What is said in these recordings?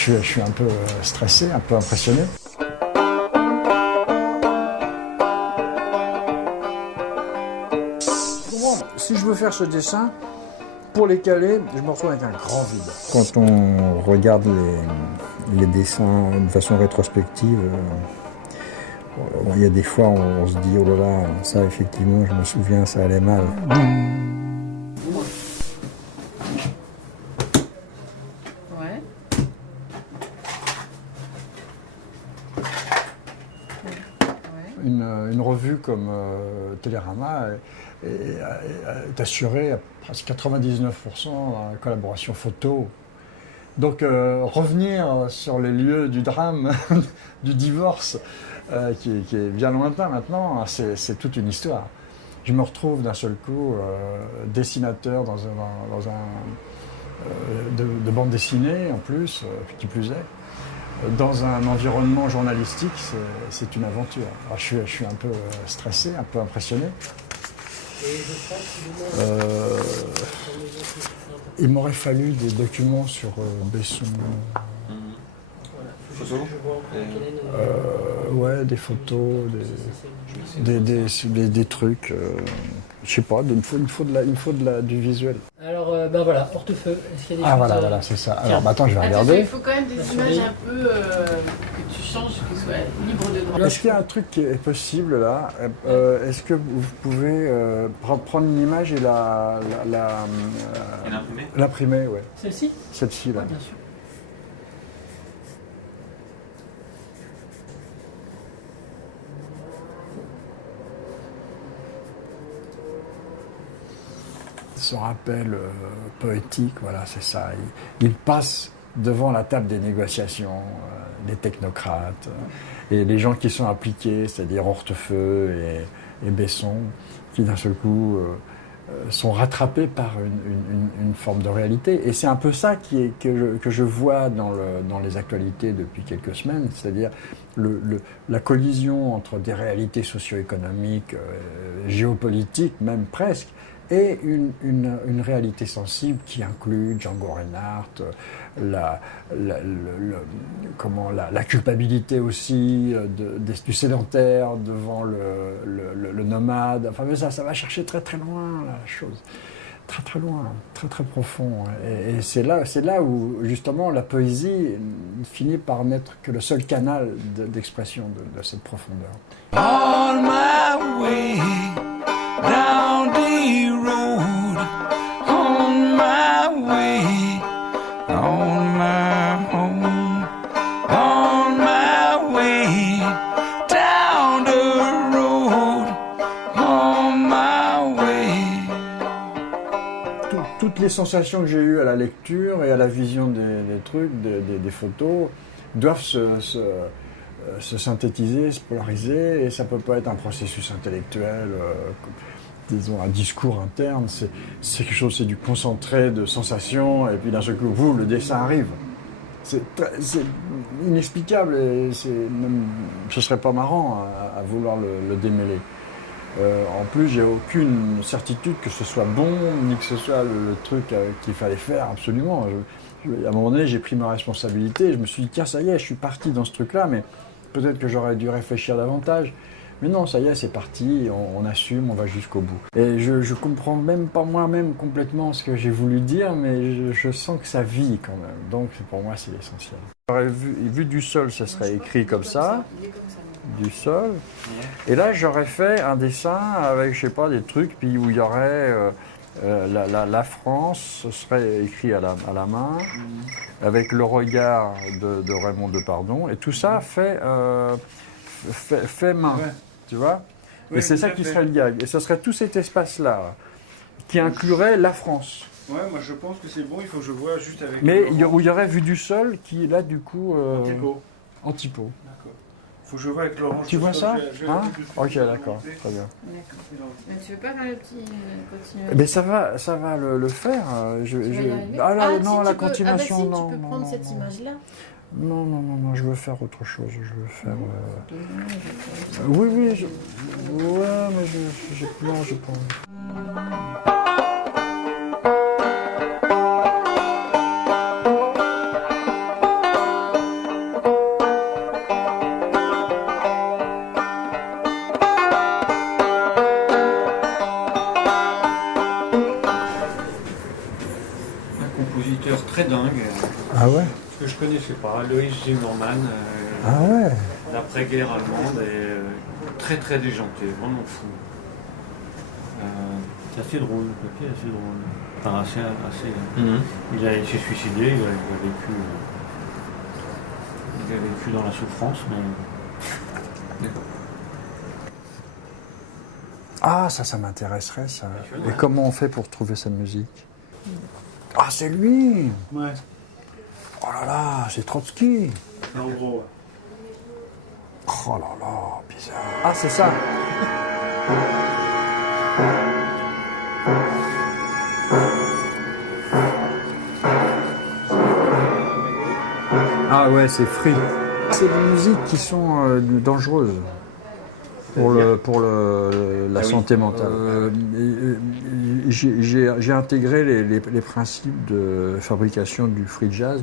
je suis un peu stressé, un peu impressionné. Si je veux faire ce dessin, pour les caler, je me retrouve avec un grand vide. Quand on regarde les dessins de façon rétrospective, il y a des fois on se dit oh là là, ça effectivement je me souviens, ça allait mal. Ouais. Une revue comme Télérama est assurée à presque 99% en collaboration photo. Donc revenir sur les lieux du drame, du divorce, qui est bien lointain maintenant, c'est toute une histoire. Je me retrouve d'un seul coup dessinateur de bande dessinée en plus, qui plus est. Dans un environnement journalistique, c'est une aventure. Alors, je suis un peu stressé, un peu impressionné. Il m'aurait fallu des documents sur Besson. Photos Ouais, des photos, des trucs. Je sais pas, il faut du visuel. Alors, ben voilà, portefeuille. Est-ce qu'il y a des Ah choses, voilà, c'est ça. Tiens. Alors attends, je vais Attention, regarder. il faut quand même des images un peu que tu changes, qui soient libres de droit. Est-ce qu'il y a un truc qui est possible là? Est-ce que vous pouvez prendre une image et Et l'imprimer? l'imprimer, ouais. Celle-ci? Celle-ci là. Oui, bien sûr. Son rappel poétique, voilà, c'est ça. Il passe devant la table des négociations, des technocrates, et les gens qui sont impliqués, c'est-à-dire Hortefeux et Besson, qui d'un seul coup sont rattrapés par une forme de réalité. Et c'est un peu ça que je vois dans les actualités depuis quelques semaines, c'est-à-dire la collision entre des réalités socio-économiques, géopolitiques même presque, et une réalité sensible qui inclut Django Reinhardt, la culpabilité aussi du sédentaire devant le nomade. Enfin, mais ça va chercher très très loin la chose, très très loin, très très profond. Et c'est là où justement la poésie finit par n'être que le seul canal d'expression de cette profondeur. On my way down the road, on my way, on my home, on my way down the road, on my way. Toutes les sensations que j'ai eues à la lecture et à la vision des trucs, des photos, doivent se synthétiser, se polariser, et ça peut pas être un processus intellectuel, disons un discours interne, c'est quelque chose, c'est du concentré de sensations, et puis d'un seul coup, le dessin arrive. C'est inexplicable, et ce serait pas marrant à vouloir le démêler. En plus, j'ai aucune certitude que ce soit bon, ni que ce soit le truc qu'il fallait faire absolument. À un moment donné, j'ai pris ma responsabilité, et je me suis dit, tiens, ça y est, je suis parti dans ce truc-là, mais peut-être que j'aurais dû réfléchir davantage. Mais non, ça y est, c'est parti, on assume, on va jusqu'au bout. Et je comprends même pas moi-même complètement ce que j'ai voulu dire, mais je sens que ça vit quand même. Donc pour moi, c'est l'essentiel. J'aurais vu du sol, ça serait écrit comme ça, du sol. Et là, j'aurais fait un dessin avec, je sais pas, des trucs, puis où il y aurait la France, ce serait écrit à la main, avec le regard de Raymond Depardon, et tout ça fait main. Ouais. Tu vois? Oui, et c'est ça qui serait le gag. Et ce serait tout cet espace-là qui inclurait la France. Ouais, moi je pense que c'est bon, il faut que je vois juste avec... Mais où il y aurait vu du sol qui est là du coup... Antipo. D'accord. Faut que je vois avec Laurent. Tu vois ça hein? Ok, d'accord, très bien. D'accord. Mais tu veux pas faire le petit continuer? Mais ça va le faire. Ah là, non, si la continuation, si, non. Tu peux prendre cette image-là. Non, je veux faire autre chose. Je veux faire... Oui, ouais, mais j'ai pas envie. dessinateur très dingue, Ah ouais? que je connaissais pas, Loïs Zimmermann, Ah ouais? l'après-guerre allemande, et très très déjanté, vraiment fou. C'est assez drôle, le papier est assez drôle. Enfin, il s'est suicidé, il a vécu dans la souffrance, mais... Ah, ça m'intéresserait, ça. Et comment on fait pour trouver sa musique? Ah, c'est lui! Ouais, Oh là là, c'est Trotsky! en gros. Oh là là, bizarre. Ah, c'est ça! Ah ouais, c'est Free. C'est des musiques qui sont dangereuses pour la santé mentale. J'ai intégré les principes de fabrication du free jazz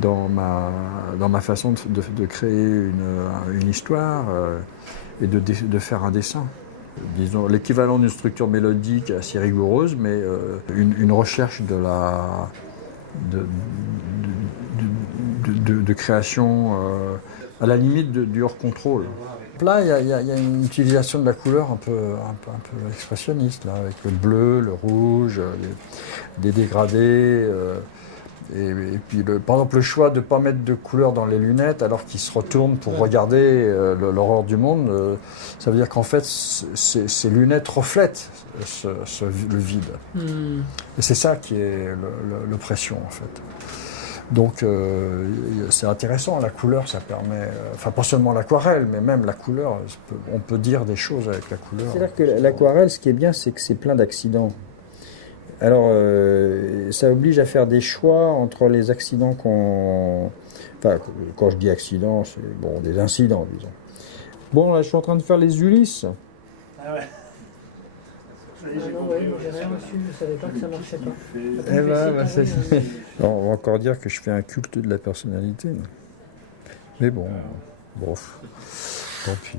dans ma façon de créer une histoire et de faire un dessin. Disons, l'équivalent d'une structure mélodique assez rigoureuse, mais une recherche de création à la limite du hors-contrôle. Là, il y a une utilisation de la couleur un peu expressionniste, là, avec le bleu, le rouge, des dégradés. Et puis, par exemple, le choix de ne pas mettre de couleur dans les lunettes alors qu'ils se retournent pour regarder l'horreur du monde, ça veut dire qu'en fait, ces lunettes reflètent le vide. Et c'est ça qui est l'oppression, en fait. Donc, c'est intéressant, la couleur, ça permet... Enfin, pas seulement l'aquarelle, mais même la couleur, on peut dire des choses avec la couleur. C'est-à-dire que l'aquarelle, ce qui est bien, c'est que c'est plein d'accidents. Alors, ça oblige à faire des choix entre les accidents qu'on... Enfin, quand je dis accidents, c'est bon, des incidents, disons. Bon, là, je suis en train de faire les Ulysses. Ah ouais. Non, ouais, moi j'ai rien reçu, je savais pas que ça marchait pas. Eh ben, c'est... Alors, on va encore dire que je fais un culte de la personnalité. Mais bon, bof, tant pis.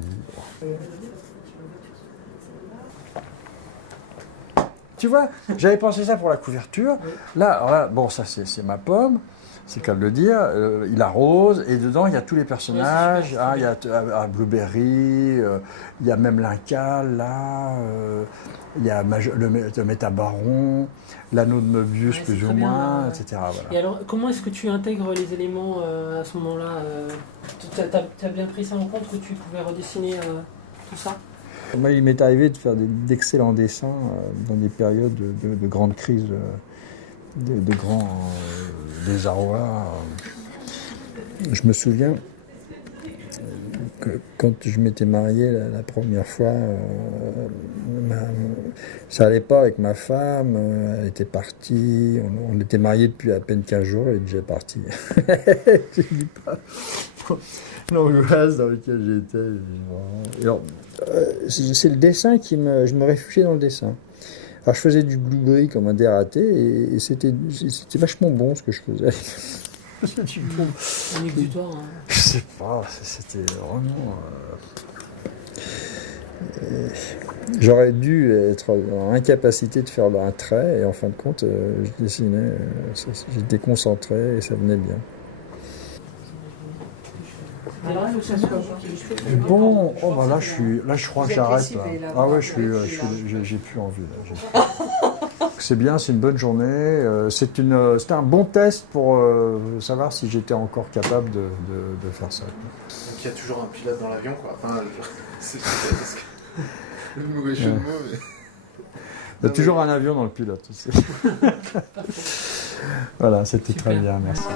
Tu vois, j'avais pensé ça pour la couverture. Là, alors là, bon, ça c'est ma pomme, c'est qu'à le dire. Il arrose et dedans il y a tous les personnages. Ouais, Il y a Blueberry, il y a même l'Incal là, il y a le Métabaron, l'anneau de Möbius Ouais, plus c'est ou très bien, moins, ouais. etc. Voilà. Et alors, comment est-ce que tu intègres les éléments à ce moment-là Tu as bien pris ça en compte que tu pouvais redessiner tout ça? Moi, il m'est arrivé de faire d'excellents dessins dans des périodes de grandes crises, de grands désarrois. Je me souviens que quand je m'étais marié la première fois, ça allait pas avec ma femme, elle était partie, on était mariés depuis à peine 15 jours, elle est déjà partie. Je dis pas l'angoisse dans laquelle j'étais. Alors, c'est le dessin je me réfugiais dans le dessin. Alors je faisais du glue-gris comme un dératé et c'était vachement bon ce que je faisais. Un exutoire. Hein. Je sais pas, c'était vraiment. J'aurais dû être en incapacité de faire un trait et en fin de compte, je dessinais, j'étais concentré et ça venait bien. Alors, il faut que ça soit Bon, oh bah là je crois que j'arrête là. Ah ouais, j'ai plus envie là. C'est bien, c'est une bonne journée. C'était un bon test pour savoir si j'étais encore capable de faire ça. Donc il y a toujours un pilote dans l'avion, quoi. Enfin, c'est parce que... Le mauvais jeu de mots, mais... Il y a toujours un avion dans le pilote aussi. Voilà, c'était très bien, merci.